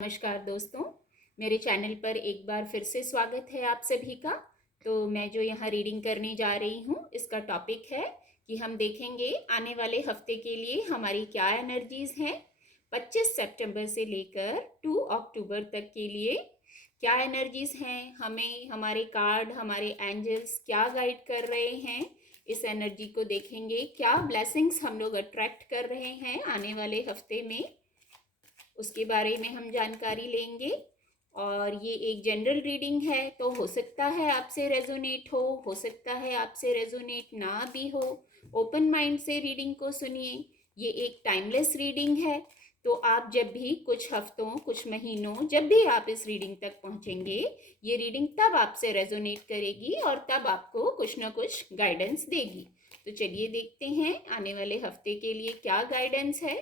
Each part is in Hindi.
नमस्कार दोस्तों, मेरे चैनल पर एक बार फिर से स्वागत है आप सभी का। तो मैं जो यहाँ रीडिंग करने जा रही हूँ इसका टॉपिक है कि हम देखेंगे आने वाले हफ्ते के लिए हमारी क्या एनर्जीज हैं। 25 सितंबर से लेकर 2 अक्टूबर तक के लिए क्या एनर्जीज हैं, हमें हमारे कार्ड, हमारे एंजल्स क्या गाइड कर रहे हैं। इस एनर्जी को देखेंगे, क्या ब्लेसिंग्स हम लोग अट्रैक्ट कर रहे हैं आने वाले हफ्ते में, उसके बारे में हम जानकारी लेंगे। और ये एक जनरल रीडिंग है, तो हो सकता है आपसे रेजोनेट हो सकता है आपसे रेजोनेट ना भी हो। ओपन माइंड से रीडिंग को सुनिए। ये एक टाइमलेस रीडिंग है, तो आप जब भी कुछ हफ्तों, कुछ महीनों, जब भी आप इस रीडिंग तक पहुंचेंगे, ये रीडिंग तब आपसे रेजोनेट करेगी और तब आपको कुछ ना कुछ गाइडेंस देगी। तो चलिए देखते हैं आने वाले हफ्ते के लिए क्या गाइडेंस है।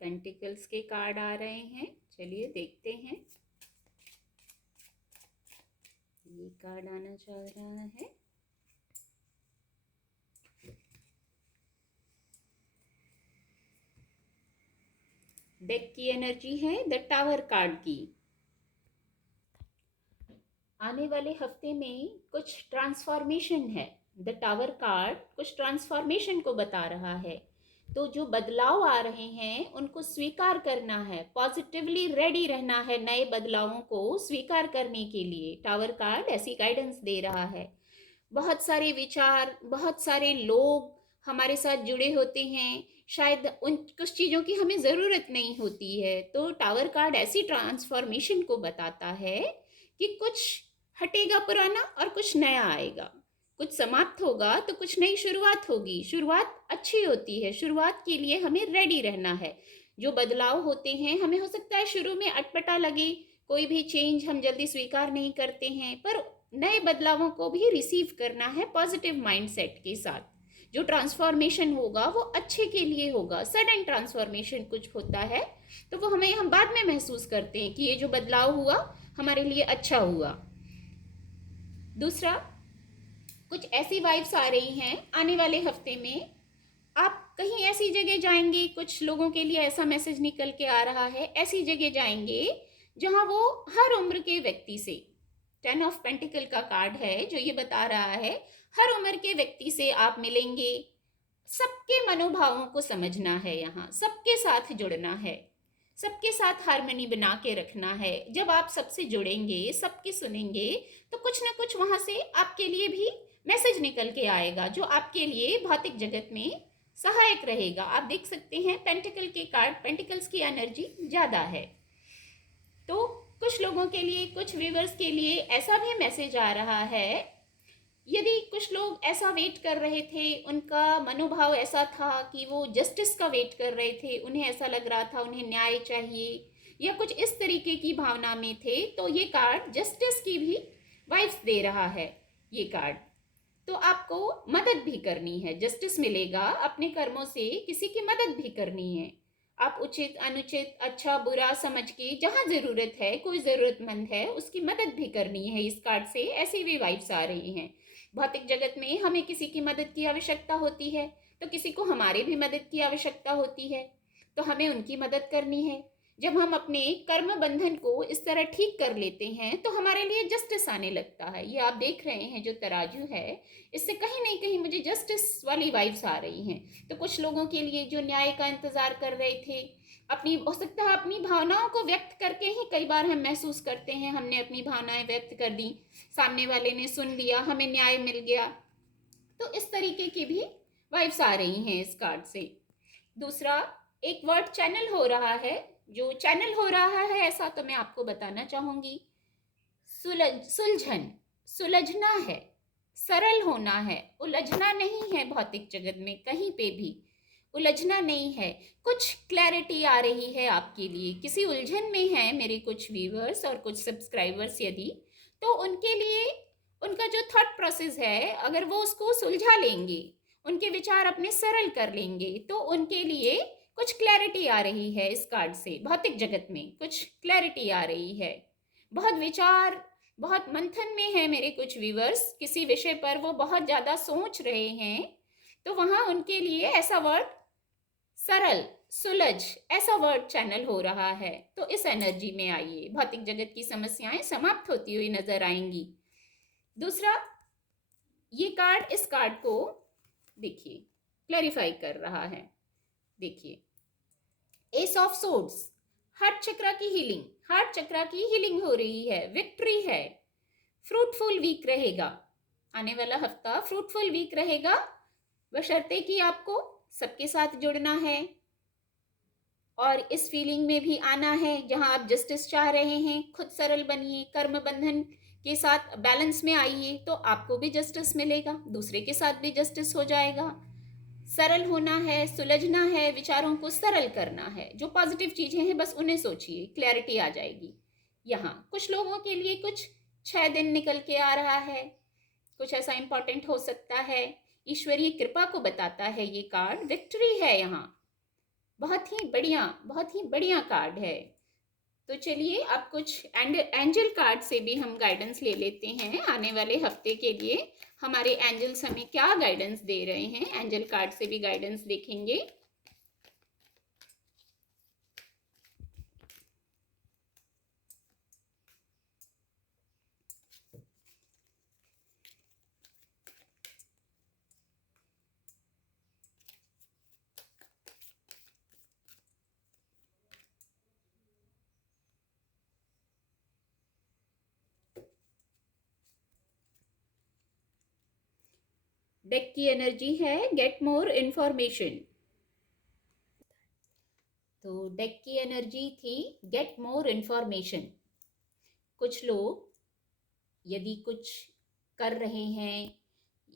पेंटिकल्स के कार्ड आ रहे हैं, चलिए देखते हैं। ये कार्ड आना चाह रहा है। डेक की एनर्जी है द टावर कार्ड की। आने वाले हफ्ते में कुछ ट्रांसफॉर्मेशन है। द टावर कार्ड कुछ ट्रांसफॉर्मेशन को बता रहा है। तो जो बदलाव आ रहे हैं उनको स्वीकार करना है, पॉजिटिवली रेडी रहना है नए बदलावों को स्वीकार करने के लिए। टावर कार्ड ऐसी गाइडेंस दे रहा है। बहुत सारे विचार, बहुत सारे लोग हमारे साथ जुड़े होते हैं, शायद उन कुछ चीज़ों की हमें ज़रूरत नहीं होती है। तो टावर कार्ड ऐसी ट्रांसफॉर्मेशन को बताता है कि कुछ हटेगा पुराना और कुछ नया आएगा, कुछ समाप्त होगा तो कुछ नई शुरुआत होगी। शुरुआत अच्छी होती है, शुरुआत के लिए हमें रेडी रहना है। जो बदलाव होते हैं, हमें हो सकता है शुरू में अटपटा लगे, कोई भी चेंज हम जल्दी स्वीकार नहीं करते हैं, पर नए बदलावों को भी रिसीव करना है पॉजिटिव माइंडसेट के साथ। जो ट्रांसफॉर्मेशन होगा वो अच्छे के लिए होगा। सडन ट्रांसफॉर्मेशन कुछ होता है तो वो हम बाद में महसूस करते हैं कि ये जो बदलाव हुआ हमारे लिए अच्छा हुआ। दूसरा, कुछ ऐसी वाइब्स आ रही हैं आने वाले हफ्ते में। आप कहीं ऐसी जगह जाएंगे, कुछ लोगों के लिए ऐसा मैसेज निकल के आ रहा है, ऐसी जगह जाएंगे जहां वो हर उम्र के व्यक्ति से, 10 ऑफ पेंटिकल का कार्ड है जो ये बता रहा है, हर उम्र के व्यक्ति से आप मिलेंगे। सबके मनोभावों को समझना है, यहाँ सबके साथ जुड़ना है, सबके साथ हारमोनी बना के रखना है। जब आप सबसे जुड़ेंगे, सबके सुनेंगे, तो कुछ ना कुछ वहां से आपके लिए भी मैसेज निकल के आएगा जो आपके लिए भौतिक जगत में सहायक रहेगा। आप देख सकते हैं पेंटिकल के कार्ड, पेंटिकल्स की एनर्जी ज्यादा है। तो कुछ लोगों के लिए, कुछ व्यूवर्स के लिए ऐसा भी मैसेज आ रहा है, यदि कुछ लोग ऐसा वेट कर रहे थे, उनका मनोभाव ऐसा था कि वो जस्टिस का वेट कर रहे थे, उन्हें ऐसा लग रहा था उन्हें न्याय चाहिए या कुछ इस तरीके की भावना में थे, तो ये कार्ड जस्टिस की भी वाइब्स दे रहा है। ये कार्ड तो आपको मदद भी करनी है, जस्टिस मिलेगा, अपने कर्मों से किसी की मदद भी करनी है। आप उचित अनुचित, अच्छा बुरा समझ के जहां जरूरत है, कोई जरूरतमंद है उसकी मदद भी करनी है। इस कार्ड से ऐसी भी वाइब्स आ रही हैं। भौतिक जगत में हमें किसी की मदद की आवश्यकता होती है, तो किसी को हमारे भी मदद की आवश्यकता होती है, तो हमें उनकी मदद करनी है। जब हम अपने कर्म बंधन को इस तरह ठीक कर लेते हैं तो हमारे लिए जस्टिस आने लगता है। ये आप देख रहे हैं जो तराजू है, इससे कहीं नहीं कहीं मुझे जस्टिस वाली वाइब्स आ रही हैं। तो कुछ लोगों के लिए जो न्याय का इंतजार कर रहे थे, अपनी, हो सकता है अपनी भावनाओं को व्यक्त करके ही कई बार हम महसूस करते हैं हमने अपनी भावनाएं व्यक्त कर दी, सामने वाले ने सुन लिया, हमें न्याय मिल गया। तो इस तरीके की भी वाइब्स आ रही हैं इस कार्ड से। दूसरा, एक वर्ड चैनल हो रहा है। जो चैनल हो रहा है ऐसा तो मैं आपको बताना चाहूंगी, सुलझन, सुलझना है, सरल होना है, उलझना नहीं है भौतिक जगत में कहीं पे भी। उलझना नहीं है, कुछ क्लैरिटी आ रही है आपके लिए, किसी उलझन में है मेरे कुछ व्यूअर्स और कुछ सब्सक्राइबर्स यदि, तो उनके लिए उनका जो थॉट प्रोसेस है अगर वो उसको सुलझा लेंगे, उनके विचार अपने सरल कर लेंगे, तो उनके लिए कुछ क्लैरिटी आ रही है इस कार्ड से, भौतिक जगत में कुछ क्लैरिटी आ रही है। बहुत विचार, बहुत मंथन में है मेरे कुछ व्यूअर्स, किसी विषय पर वो बहुत ज़्यादा सोच रहे हैं, तो वहाँ उनके लिए ऐसा वर्ड सरल, सुलझ, ऐसा वर्ड चैनल हो रहा है। तो इस एनर्जी में आइए, भौतिक जगत की समस्याएं समाप्त होती हुई नजर आएंगी। दूसरा, ये कार्ड इस कार्ड को देखिए क्लैरिफाई कर रहा है। देखिए, एस ऑफ सोर्ड्स, हार्ट चक्रा की हीलिंग, हार्ट चक्रा की हीलिंग हो रही है, विक्ट्री है, फ्रूटफुल वीक रहेगा, आने वाला हफ्ता फ्रूटफुल वीक रहेगा, बशर्ते कि आपको सबके साथ जुड़ना है और इस फीलिंग में भी आना है जहां आप जस्टिस चाह रहे हैं। खुद सरल बनिए, कर्म बंधन के साथ बैलेंस में आइए, तो आपको भी जस्टिस मिलेगा, दूसरे के साथ भी जस्टिस हो जाएगा। सरल होना है, सुलझना है, विचारों को सरल करना है, जो पॉजिटिव चीजें हैं बस उन्हें सोचिए, क्लैरिटी आ जाएगी। यहाँ कुछ लोगों के लिए कुछ 6 दिन निकल के आ रहा है, कुछ ऐसा इंपॉर्टेंट हो सकता है, ईश्वरीय कृपा को बताता है ये कार्ड, विक्ट्री है यहाँ, बहुत ही बढ़िया कार्ड है। तो चलिए अब कुछ एंजल कार्ड से भी हम गाइडेंस ले लेते हैं आने वाले हफ्ते के लिए, हमारे एंजल्स हमें क्या गाइडेंस दे रहे हैं, एंजल कार्ड से भी गाइडेंस देखेंगे। डेक की एनर्जी है गेट मोर इंफॉर्मेशन, तो डेक की एनर्जी थी गेट मोर इंफॉर्मेशन। कुछ लोग यदि कुछ कर रहे हैं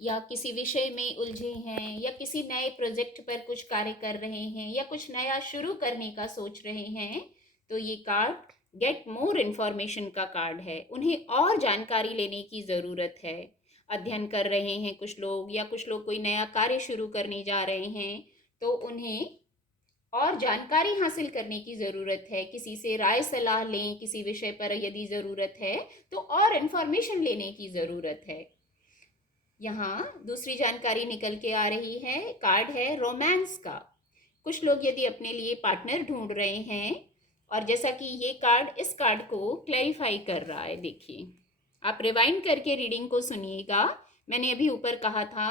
या किसी विषय में उलझे हैं या किसी नए प्रोजेक्ट पर कुछ कार्य कर रहे हैं या कुछ नया शुरू करने का सोच रहे हैं, तो ये कार्ड गेट मोर इन्फॉर्मेशन का कार्ड है, उन्हें और जानकारी लेने की ज़रूरत है। अध्ययन कर रहे हैं कुछ लोग या कुछ लोग कोई नया कार्य शुरू करने जा रहे हैं, तो उन्हें और जानकारी हासिल करने की ज़रूरत है, किसी से राय सलाह लें, किसी विषय पर यदि ज़रूरत है तो और इन्फॉर्मेशन लेने की ज़रूरत है। यहाँ दूसरी जानकारी निकल के आ रही है, कार्ड है रोमांस का। कुछ लोग यदि अपने लिए पार्टनर ढूंढ रहे हैं, और जैसा कि ये कार्ड इस कार्ड को क्लैरिफाई कर रहा है, देखिए आप रिवाइंड करके रीडिंग को सुनिएगा। मैंने अभी ऊपर कहा था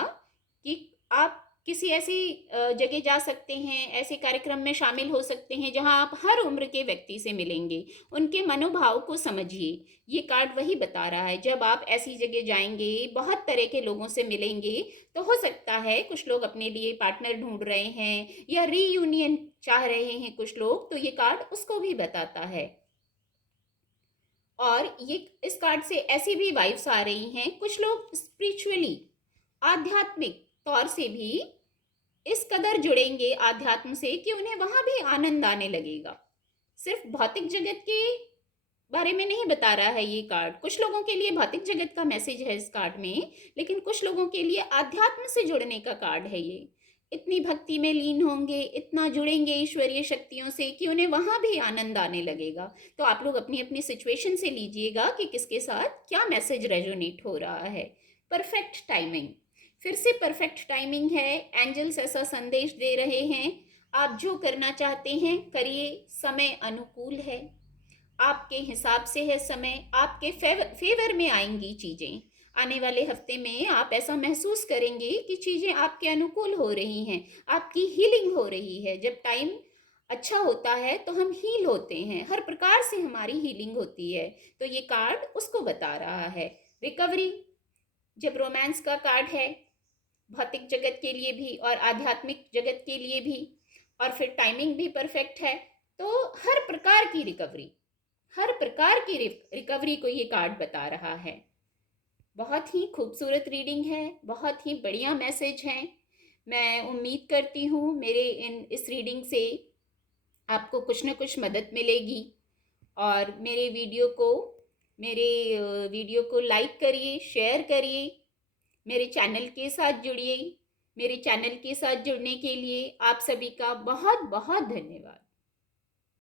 कि आप किसी ऐसी जगह जा सकते हैं, ऐसे कार्यक्रम में शामिल हो सकते हैं जहां आप हर उम्र के व्यक्ति से मिलेंगे, उनके मनोभाव को समझिए। ये कार्ड वही बता रहा है, जब आप ऐसी जगह जाएंगे, बहुत तरह के लोगों से मिलेंगे, तो हो सकता है कुछ लोग अपने लिए पार्टनर ढूंढ रहे हैं या रीयूनियन चाह रहे हैं कुछ लोग, तो ये कार्ड उसको भी बताता है। और ये इस कार्ड से ऐसी भी वाइब्स आ रही हैं, कुछ लोग स्पिरिचुअली, आध्यात्मिक तौर से भी इस कदर जुड़ेंगे आध्यात्म से कि उन्हें वहां भी आनंद आने लगेगा। सिर्फ भौतिक जगत के बारे में नहीं बता रहा है ये कार्ड, कुछ लोगों के लिए भौतिक जगत का मैसेज है इस कार्ड में, लेकिन कुछ लोगों के लिए आध्यात्म से जुड़ने का कार्ड है ये। इतनी भक्ति में लीन होंगे, इतना जुड़ेंगे ईश्वरीय शक्तियों से कि उन्हें वहां भी आनंद आने लगेगा। तो आप लोग अपनी अपनी सिचुएशन से लीजिएगा कि किसके साथ क्या मैसेज रेजोनेट हो रहा है। परफेक्ट टाइमिंग, फिर से परफेक्ट टाइमिंग है, एंजल्स ऐसा संदेश दे रहे हैं, आप जो करना चाहते हैं करिए, समय अनुकूल है, आपके हिसाब से है समय, आपके फेवर में आएंगी चीज़ें। आने वाले हफ्ते में आप ऐसा महसूस करेंगे कि चीज़ें आपके अनुकूल हो रही हैं, आपकी हीलिंग हो रही है। जब टाइम अच्छा होता है तो हम हील होते हैं, हर प्रकार से हमारी हीलिंग होती है, तो ये कार्ड उसको बता रहा है। रिकवरी, जब रोमांस का कार्ड है, भौतिक जगत के लिए भी और आध्यात्मिक जगत के लिए भी, और फिर टाइमिंग भी परफेक्ट है, तो हर प्रकार की रिकवरी, हर प्रकार की रिकवरी को ये कार्ड बता रहा है। बहुत ही खूबसूरत रीडिंग है, बहुत ही बढ़िया मैसेज है। मैं उम्मीद करती हूँ मेरे इस रीडिंग से आपको कुछ न कुछ मदद मिलेगी। और मेरे वीडियो को लाइक करिए, शेयर करिए, मेरे चैनल के साथ जुड़िए। मेरे चैनल के साथ जुड़ने के लिए आप सभी का बहुत बहुत धन्यवाद।